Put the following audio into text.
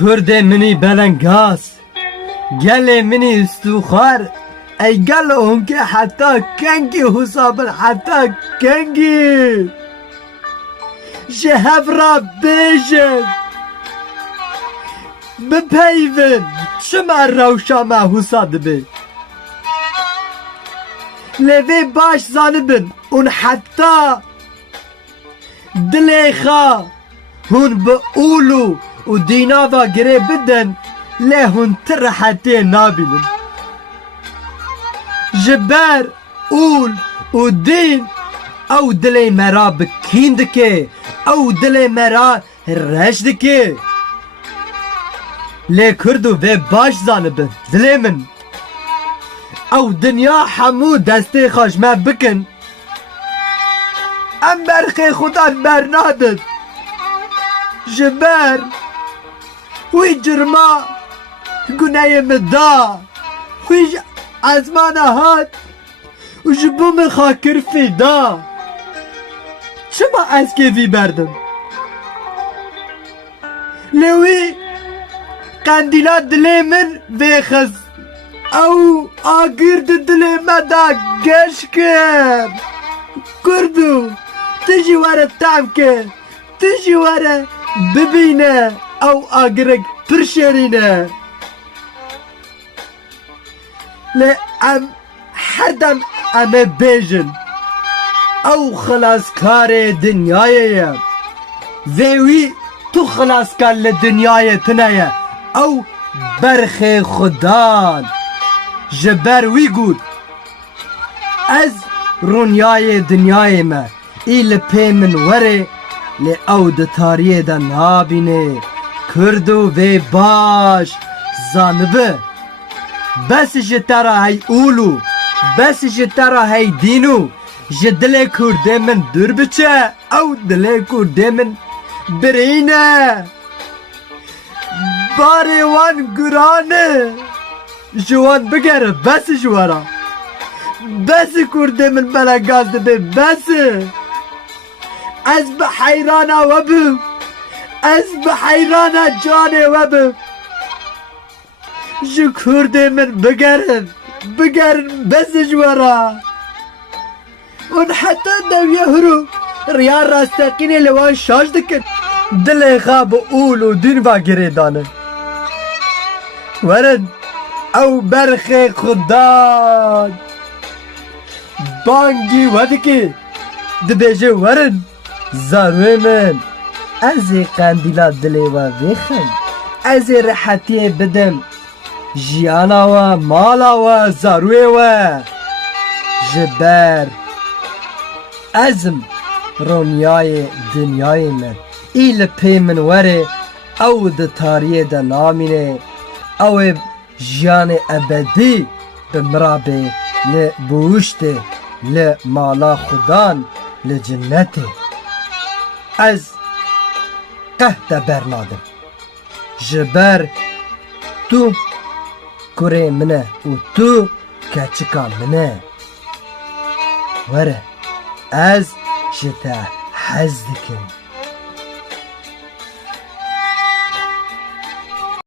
کرد منی بلنگاس گل منی استوخار ای گل اون که حتی کنگی حسابن حتی کنگی جهب را بیجن بپیون چما روشا ما حساد بی لوی باش زانبن اون حتی دلی خوا هون به اولو و دیناوا گره بدن لی هون تر حتی نابینن جبر اول و دین او دلی مرا بکین دکه او دلی مرا رش دکه لی کردو و باش زانبن دلی من او دنیا همو دسته خوش ما بکن ام برخی خدا برنادد جبر وی جرما گناه مدا وی ازمان هات و جبو من خاکر فیدا چما از که وی بردم لوی قندیلا دلی من ویخز او آگرد دلی مدا گش کرد کردو تجی واره تام که تجی واره ببینه او آگرگ پرشرینه لی ام حدم امه بیجن او خلاصکار دنیایه ویوی تو خلاصکار لدنیای تنیه او برخ خدان جبر وی گود از رونیای دنیای ما ایل پی من وره لی او ده تاریه ده نابینه کردو وی باش زانبه بس جترا هی اولو بس جترا هی دینو جدل کرده من دور بچه او دل کرده من برینه باری وان گرانه جوان بگره بس جوارا بس کرده من بلا گاز ده بس از به حیرانا وبم از به حیرانا جانه وبم جو کرده من بگرن بس جوارا اون حتی دویه هرو ریان راستقینه لوان شاش دکن دل خواب اول و دین و گره دانه ورن او برخ خدا بانگی ودکی دبیجه ورن زاروی من از قندیلا دلی و ویخن از راحتی بدم جیانا و مالا و زاروی و جبر ازم رونیای دنیای من ایل پی من وره او ده تاریه ده نامینه او جیان ابدی بمرابه لبوشته لمالا خدان لجنته از قهد برنادم جبر تو کره منه و تو کچکا منه وره از جتا حز دکم